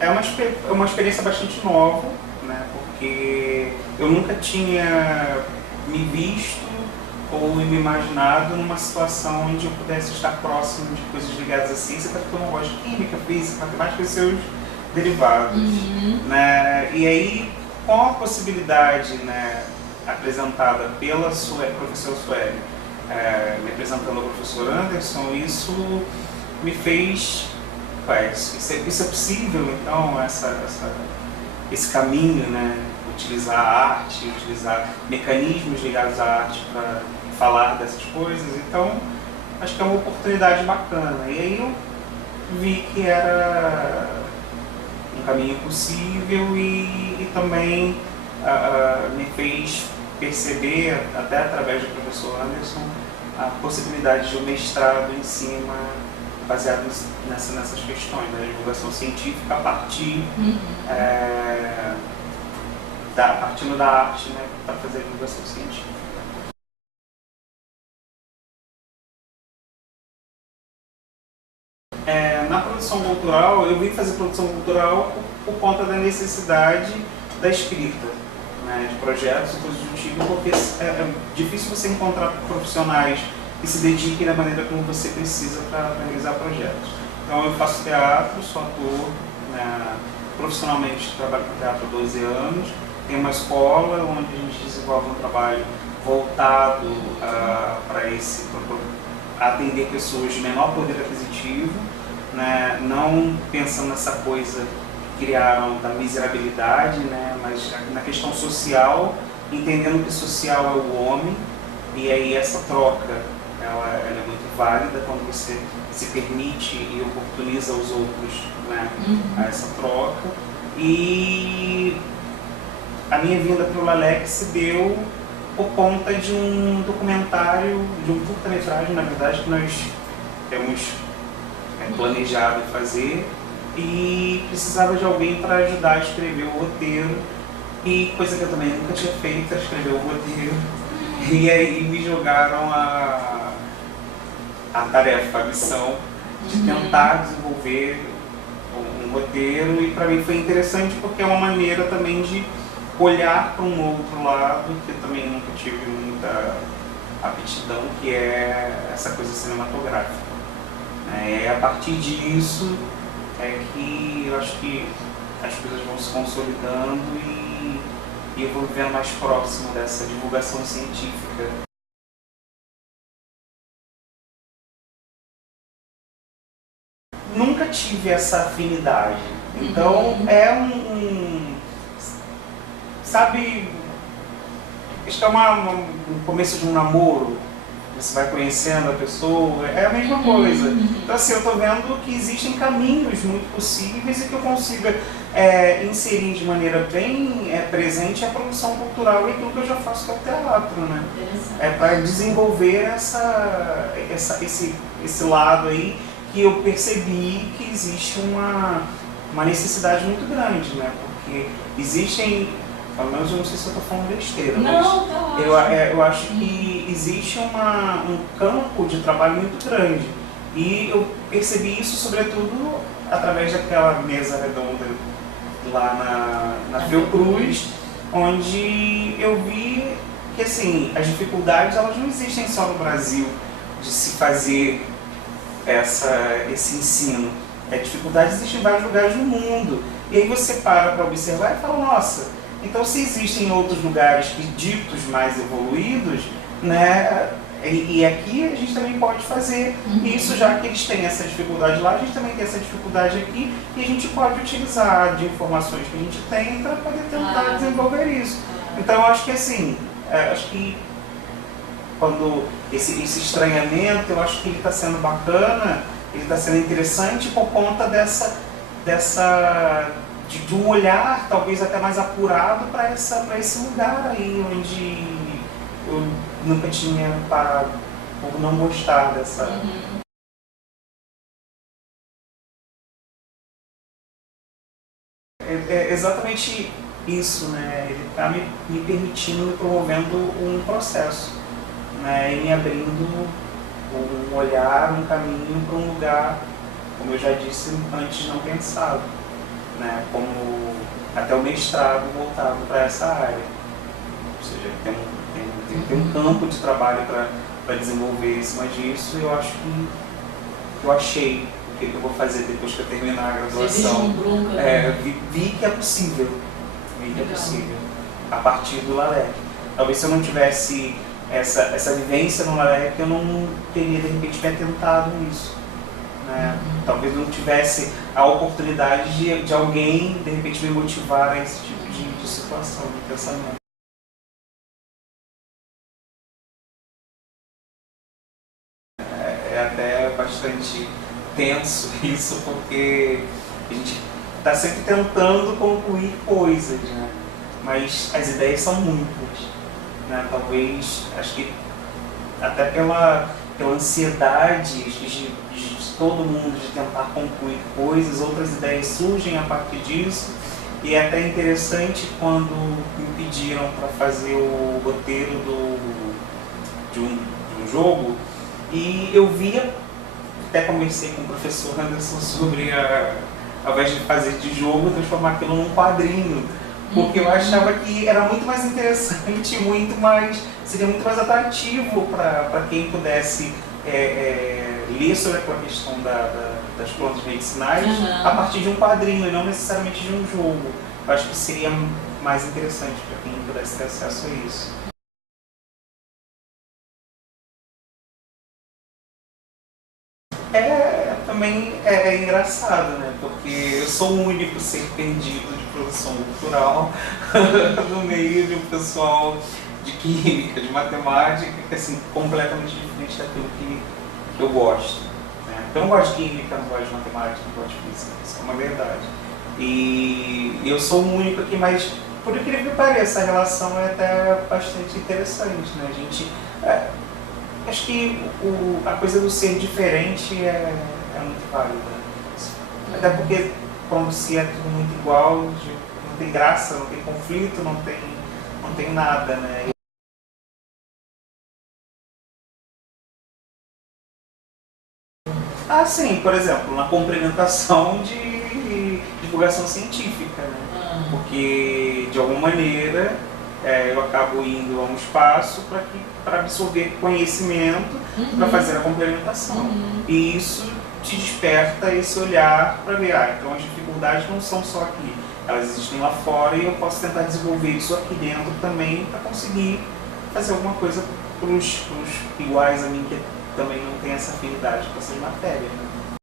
é uma experiência bastante nova, né? Porque eu nunca tinha me visto ou me imaginado numa situação onde eu pudesse estar próximo de coisas ligadas à ciência, tecnologia, química, física, matemática e seus derivados. Né? E aí, com a possibilidade, né, apresentada pela professora Sueli, me apresentando ao professor Anderson, isso me fez, isso é possível, então, esse caminho, né, utilizar a arte, utilizar mecanismos ligados à arte para falar dessas coisas, então acho que é uma oportunidade bacana. E aí eu vi que era um caminho possível e também me fez perceber, até através do professor Anderson, a possibilidade de um mestrado em cima, baseado nessas questões, da divulgação científica a partir partindo da arte, né, para fazer a divulgação científica. Na produção cultural, eu vim fazer produção cultural por conta da necessidade da escrita, né, de projetos e coisas do tipo, porque é difícil você encontrar profissionais que se dediquem da maneira como você precisa para realizar projetos. Então eu faço teatro, sou ator, né, profissionalmente trabalho com teatro há 12 anos, tenho uma escola onde a gente desenvolve um trabalho voltado para atender pessoas de menor poder aquisitivo, né, não pensando nessa coisa que criaram da miserabilidade, né, mas na questão social, entendendo que social é o homem, e aí essa troca ela é muito válida quando você se permite e oportuniza os outros, né, a essa troca. E a minha vinda para o LALEC se deu por conta de um documentário, de um curta-metragem, na verdade, que nós temos planejado fazer, e precisava de alguém para ajudar a escrever o roteiro, e coisa que eu também nunca tinha feito, escrever o roteiro. E aí me jogaram a tarefa, a missão de tentar desenvolver um roteiro, e para mim foi interessante porque é uma maneira também de olhar para um outro lado que eu também nunca tive muita aptidão, que é essa coisa cinematográfica. A partir disso é que eu acho que as coisas vão se consolidando e eu vou vivendo mais próximo dessa divulgação científica. Nunca tive essa afinidade, então sabe, acho que é um começo de um namoro, você vai conhecendo a pessoa, é a mesma coisa. Então assim, eu estou vendo que existem caminhos muito possíveis e que eu consigo inserir de maneira bem presente a produção cultural e aquilo que eu já faço que é o teatro, né? Para desenvolver esse lado aí que eu percebi que existe uma necessidade muito grande, né? Porque existem, pelo menos eu não sei se eu estou falando besteira, mas eu acho que existe um campo de trabalho muito grande. E eu percebi isso sobretudo através daquela mesa redonda lá na Fiocruz, onde eu vi que assim, as dificuldades elas não existem só no Brasil de se fazer esse ensino. Dificuldades existem em vários lugares do mundo. E aí você para observar e fala, nossa, então se existem outros lugares que ditos mais evoluídos, né, e aqui a gente também pode fazer isso, já que eles têm essa dificuldade lá, a gente também tem essa dificuldade aqui, e a gente pode utilizar de informações que a gente tem para poder tentar desenvolver isso. Então eu acho que assim, acho que quando esse estranhamento, eu acho que ele está sendo bacana, ele está sendo interessante por conta de um olhar talvez até mais apurado para esse lugar aí onde eu nunca tinha parado por não gostar dessa. É exatamente isso, né? Ele está me permitindo, me promovendo um processo, né? E me abrindo um olhar, um caminho para um lugar, como eu já disse antes, não pensado. né, como até o mestrado voltado para essa área. Ou seja, tem um campo de trabalho para desenvolver em cima disso, e eu acho que eu achei o que eu vou fazer depois que eu terminar a graduação. Vi que é possível. Vi que é possível. A partir do LALEC. Talvez se eu não tivesse essa vivência no LALEC, eu não teria de repente me atentado nisso. Né? Talvez não tivesse a oportunidade de alguém de repente me motivar a esse tipo de situação, de pensamento. É até bastante tenso isso, porque a gente está sempre tentando concluir coisas, né? Mas as ideias são muitas, né? Talvez, acho que até pela ansiedade de todo mundo de tentar concluir coisas, outras ideias surgem a partir disso, e é até interessante quando me pediram para fazer o roteiro de um jogo, e eu via, até conversei com o professor Anderson sobre ao invés de fazer de jogo, transformar aquilo num quadrinho, porque eu achava que era muito mais interessante, seria muito mais atrativo para quem pudesse ler sobre aquela questão das plantas medicinais a partir de um quadrinho e não necessariamente de um jogo. Eu acho que seria mais interessante para quem pudesse ter acesso a isso. Também é engraçado, né? Porque eu sou o único ser perdido de produção cultural no meio de um pessoal de química, de matemática, que é assim, completamente diferente daquilo que eu gosto. Né? Eu não gosto de química, não gosto de matemática, não gosto de física, isso é uma verdade. E eu sou o único aqui, mas por incrível que pareça, a relação é até bastante interessante, né? A gente, acho que a coisa do ser diferente é muito válida. Até porque quando se é tudo muito igual, não tem graça, não tem conflito, não tem nada, né? Sim, por exemplo, na complementação de divulgação científica, né? Porque, de alguma maneira, eu acabo indo a um espaço para absorver conhecimento, para fazer a complementação. E isso te desperta esse olhar para ver, então as dificuldades não são só aqui, elas existem lá fora, e eu posso tentar desenvolver isso aqui dentro também para conseguir fazer alguma coisa para os iguais a mim que também não tem essa afinidade com essas matérias. Né?